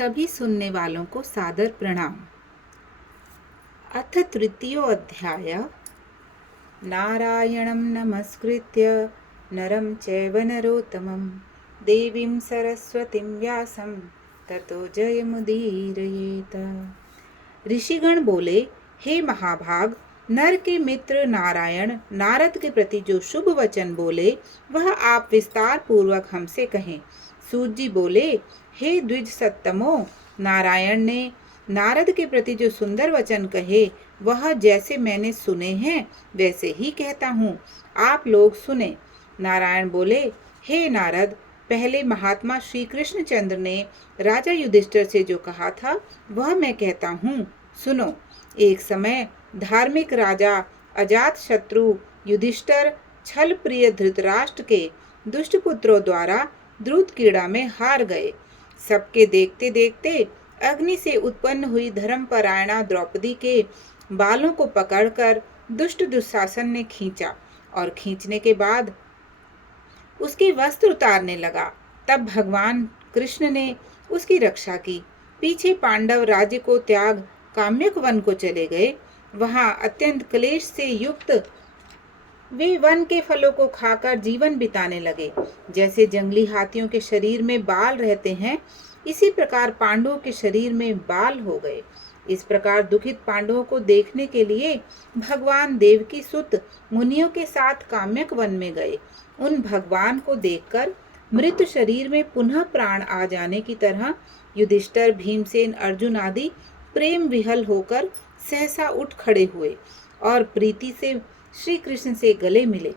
सभी सुनने वालों को सादर प्रणाम। अथ तृतीयो अध्याय। नारायणं नमस्कृत्य नरं चैव नरोत्तमं देवीं सरस्वतीं व्यासं ततो जयमुदीरयेत। ऋषिगण बोले, हे महाभाग, नर के मित्र नारायण नारद के प्रति जो शुभ वचन बोले वह आप विस्तार पूर्वक हमसे कहें। सूत जी बोले, हे द्विज सत्तमो, नारायण ने नारद के प्रति जो सुंदर वचन कहे वह जैसे मैंने सुने हैं वैसे ही कहता हूँ, आप लोग सुने। नारायण बोले, हे नारद, पहले महात्मा श्री कृष्णचंद्र ने राजा युधिष्ठिर से जो कहा था वह मैं कहता हूँ, सुनो। एक समय धार्मिक राजा अजात शत्रु युधिष्ठिर छल प्रिय धृतराष्ट्र के दुष्ट पुत्रों द्वारा द्रुत क्रीड़ा में हार गए। सबके देखते देखते अग्नि से उत्पन्न हुई धर्मपरायणा द्रौपदी के बालों को पकड़कर दुष्ट दुशासन ने खींचा और खींचने के बाद उसके वस्त्र उतारने लगा। तब भगवान कृष्ण ने उसकी रक्षा की। पीछे पांडव राज्य को त्याग काम्यक वन को चले गए। वहां अत्यंत क्लेश से युक्त वे वन के फलों को खाकर जीवन बिताने लगे। जैसे जंगली हाथियों के शरीर में बाल रहते हैं, इसी प्रकार पांडवों के शरीर में बाल हो गए। इस प्रकार दुखित पांडवों को देखने के लिए भगवान देवकी सुत मुनियों के साथ काम्यक वन में गए। उन भगवान को देखकर मृत शरीर में पुनः प्राण आ जाने की तरह युधिष्ठिर, भीमसेन, अर्जुन आदि प्रेम विहल होकर सहसा उठ खड़े हुए और प्रीति से श्री कृष्ण से गले मिले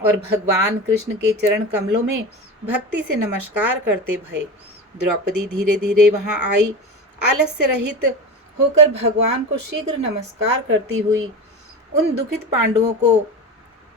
और भगवान कृष्ण के चरण कमलों में भक्ति से नमस्कार करते भये। द्रौपदी धीरे धीरे वहां आई। आलस्य रहित होकर भगवान को शीघ्र नमस्कार करती हुई उन दुखित पांडवों को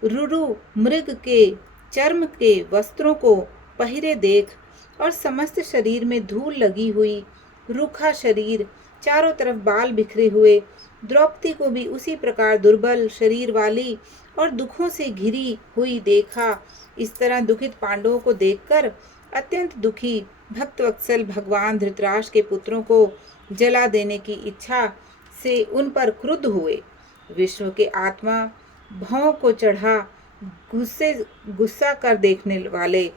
रुरु मृग के चर्म के वस्त्रों को पहिरे देख और समस्त शरीर में धूल लगी हुई, रूखा शरीर, चारों तरफ बाल बिखरे हुए द्रौपदी को भी उसी प्रकार दुर्बल शरीर वाली और दुखों से घिरी हुई देखा। इस तरह दुखित पांडवों को देखकर अत्यंत दुखी भक्तवत्सल भगवान धृतराष्ट्र के पुत्रों को जला देने की इच्छा से उन पर क्रुद्ध हुए। विश्व के आत्मा भौं को चढ़ा गुस्सा कर देखने वाले,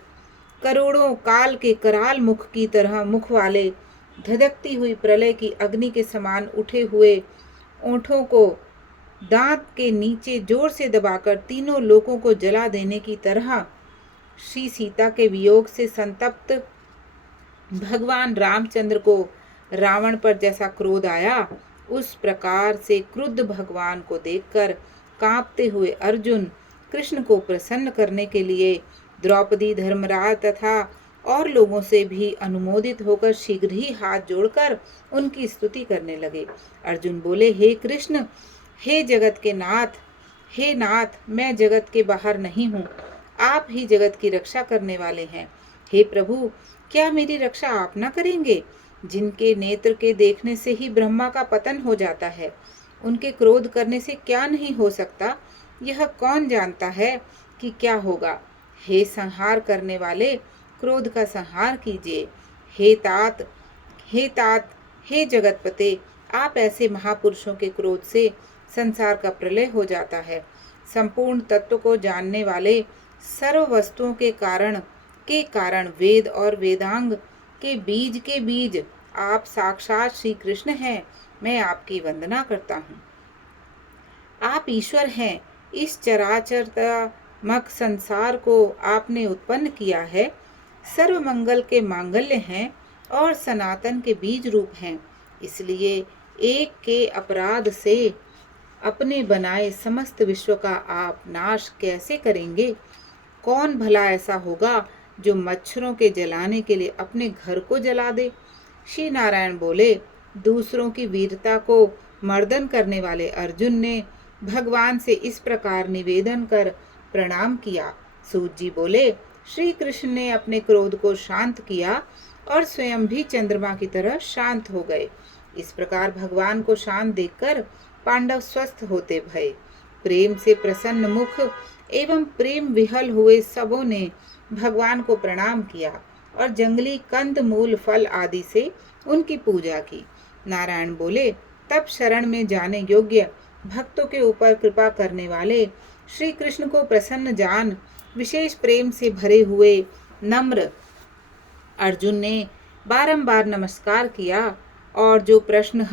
करोड़ों काल के कराल मुख की तरह मुख वाले, धधकती हुई प्रलय की अग्नि के समान उठे हुए ओंठों को दांत के नीचे जोर से दबाकर तीनों लोकों को जला देने की तरह श्री सीता के वियोग से संतप्त भगवान रामचंद्र को रावण पर जैसा क्रोध आया, उस प्रकार से क्रुद्ध भगवान को देखकर कांपते हुए अर्जुन कृष्ण को प्रसन्न करने के लिए द्रौपदी, धर्मराज तथा और लोगों से भी अनुमोदित होकर शीघ्र ही हाथ जोड़कर उनकी स्तुति करने लगे। अर्जुन बोले, हे कृष्ण, हे जगत के नाथ, हे नाथ, मैं जगत के बाहर नहीं हूँ, आप ही जगत की रक्षा करने वाले हैं। हे प्रभु, क्या मेरी रक्षा आप न करेंगे? जिनके नेत्र के देखने से ही ब्रह्मा का पतन हो जाता है, उनके क्रोध करने से क्या नहीं हो सकता, यह कौन जानता है कि क्या होगा। हे संहार करने वाले, क्रोध का संहार कीजिए। हे तात, हे तात, हे जगतपते, आप ऐसे महापुरुषों के क्रोध से संसार का प्रलय हो जाता है। संपूर्ण तत्व को जानने वाले, सर्व वस्तुओं के कारण वेद और वेदांग के बीज आप साक्षात श्री कृष्ण हैं। मैं आपकी वंदना करता हूँ। आप ईश्वर हैं। इस चराचरमक संसार को आपने उत्पन्न किया है। सर्व मंगल के मांगल्य हैं और सनातन के बीज रूप हैं। इसलिए एक के अपराध से अपने बनाए समस्त विश्व का आप नाश कैसे करेंगे? कौन भला ऐसा होगा जो मच्छरों के जलाने के लिए अपने घर को जला दे? श्री नारायण बोले, दूसरों की वीरता को मर्दन करने वाले अर्जुन ने भगवान से इस प्रकार निवेदन कर प्रणाम किया। सूत जी बोले, श्री कृष्ण ने अपने क्रोध को शांत किया और स्वयं भी चंद्रमा की तरह शांत हो गए। इस प्रकार भगवान को शांत देखकर पांडव स्वस्थ होते भये। प्रेम से प्रसन्न मुख एवं प्रेम विहल हुए सबों ने भगवान को प्रणाम किया और जंगली कंद मूल फल आदि से उनकी पूजा की। नारायण बोले, तब शरण में जाने योग्य भक्तों के ऊपर कृपा करने वाले श्री कृष्ण को प्रसन्न जान विशेष प्रेम से भरे हुए नम्र अर्जुन ने बारंबार नमस्कार किया और जो प्रश्न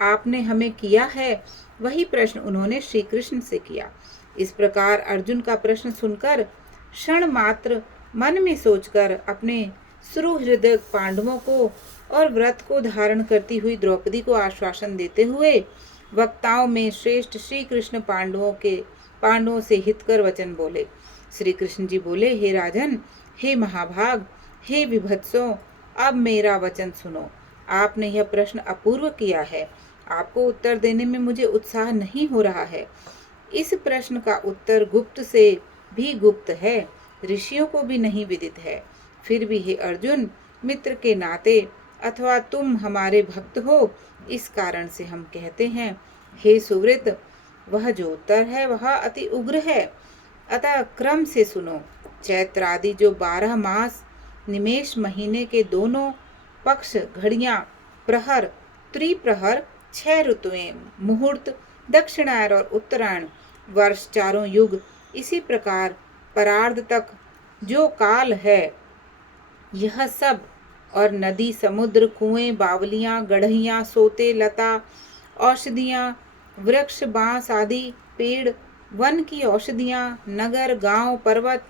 आपने हमें किया है वही प्रश्न उन्होंने श्री कृष्ण से किया। इस प्रकार अर्जुन का प्रश्न सुनकर क्षण मात्र मन में सोचकर अपने सुहृदय पांडवों को और व्रत को धारण करती हुई द्रौपदी को आश्वासन देते हुए वक्ताओं में श्रेष्ठ श्री कृष्ण पांडवों से हितकर वचन बोले। श्री कृष्ण जी बोले, हे राजन, हे महाभाग, हे विभत्सों, अब मेरा वचन सुनो। आपने यह प्रश्न अपूर्व किया है। आपको उत्तर देने में मुझे उत्साह नहीं हो रहा है। इस प्रश्न का उत्तर गुप्त से भी गुप्त है, ऋषियों को भी नहीं विदित है। फिर भी हे अर्जुन, मित्र के नाते अथवा तुम हमारे भक्त हो, इस कारण से हम कहते हैं, हे सुवृत, वह जो उत्तर है वह अति उग्र है, अतः क्रम से सुनो। चैत्र आदि जो 12 मास निमेष महीने के दोनों पक्ष, घड़ियां, प्रहर, त्रिप्रहर, 6 ऋतुएं, मुहूर्त, दक्षिणायन और उत्तरायण, वर्ष, चारों युग, इसी प्रकार परार्ध तक जो काल है, यह सब, और नदी, समुद्र, कुएं, बावलियां, गढ़ियां, सोते, लता, औषधियां, वृक्ष, बांस आदि पेड़, वन की औषधियां, नगर, गांव, पर्वत,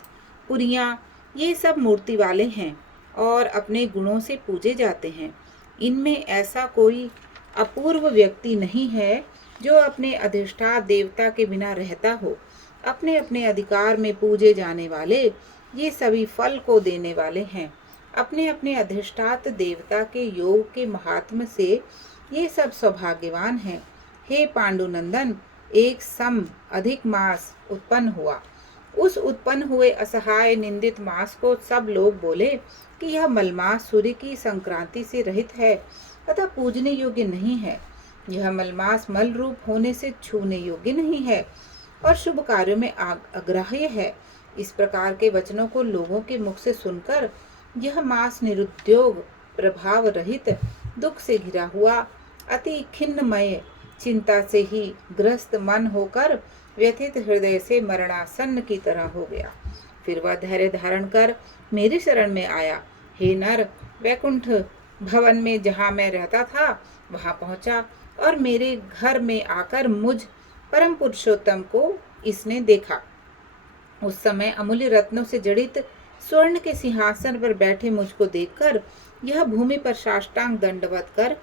पुरियां, ये सब मूर्ति वाले हैं और अपने गुणों से पूजे जाते हैं। इनमें ऐसा कोई अपूर्व व्यक्ति नहीं है जो अपने अधिष्ठान देवता के बिना रहता हो। अपने अपने अधिकार में पूजे जाने वाले ये सभी फल को देने वाले हैं। अपने अपने अधिष्ठात देवता के योग के महात्म से ये सब सौभाग्यवान हैं। हे पांडुनंदन, एक सम अधिक मास उत्पन्न हुआ। उस उत्पन्न हुए असहाय निंदित मास को सब लोग बोले कि यह मलमास सूर्य की संक्रांति से रहित है, अतः पूजने योग्य नहीं है। यह मलमास मल रूप होने से छूने योग्य नहीं है और शुभ कार्यों में अग्राह्य है। इस प्रकार के वचनों को लोगों के मुख से सुनकर यह मास निरुद्योग, प्रभाव रहित, दुख से घिरा हुआ, अति खिन्नमय, चिंता से ही ग्रस्त मन होकर व्यथित हृदय से मरणासन्न की तरह हो गया। फिर वह धैर्य धारण कर मेरी शरण में आया। हे नर, वैकुंठ भवन में जहाँ मैं रहता था वहां पहुंचा और मेरे घर में आकर मुझ परम पुरुषोत्तम को इसने देखा। उस समय अमूल्य रत्नों से जड़ित स्वर्ण के सिंहासन पर बैठे मुझको देखकर यह भूमि पर साष्टांग दंडवत कर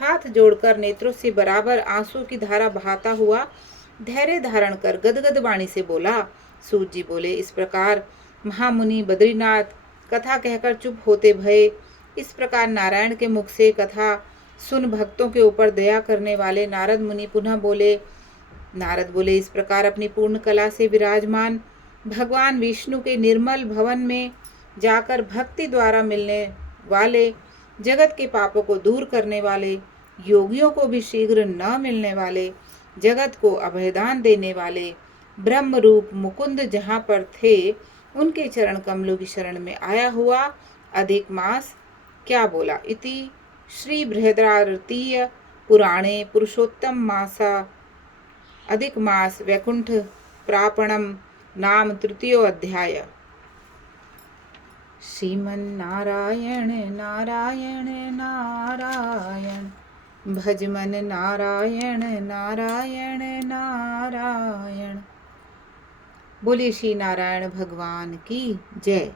हाथ जोड़कर नेत्रों से बराबर आंसू की धारा बहाता हुआ धैर्य धारण कर गदगद वाणी से बोला। सूत जी बोले, इस प्रकार महामुनि बद्रीनाथ कथा कहकर चुप होते भये। इस प्रकार नारायण के मुख से कथा सुन भक्तों के ऊपर दया करने वाले नारद मुनि पुनः बोले। नारद बोले, इस प्रकार अपनी पूर्ण कला से विराजमान भगवान विष्णु के निर्मल भवन में जाकर भक्ति द्वारा मिलने वाले, जगत के पापों को दूर करने वाले, योगियों को भी शीघ्र न मिलने वाले, जगत को अभयदान देने वाले ब्रह्म रूप मुकुंद जहाँ पर थे उनके चरण कमलों की शरण में आया हुआ अधिक मास क्या बोला। इति श्री बृहदारतीय पुराणे पुरुषोत्तम मासा अधिक मास वैकुंठ प्रापणम नाम तृतीयो अध्याय। श्रीमन्नारायण नारायण नारायण, भजमन नारायण नारायण नारायण। बोलिए श्री नारायण भगवान की जय।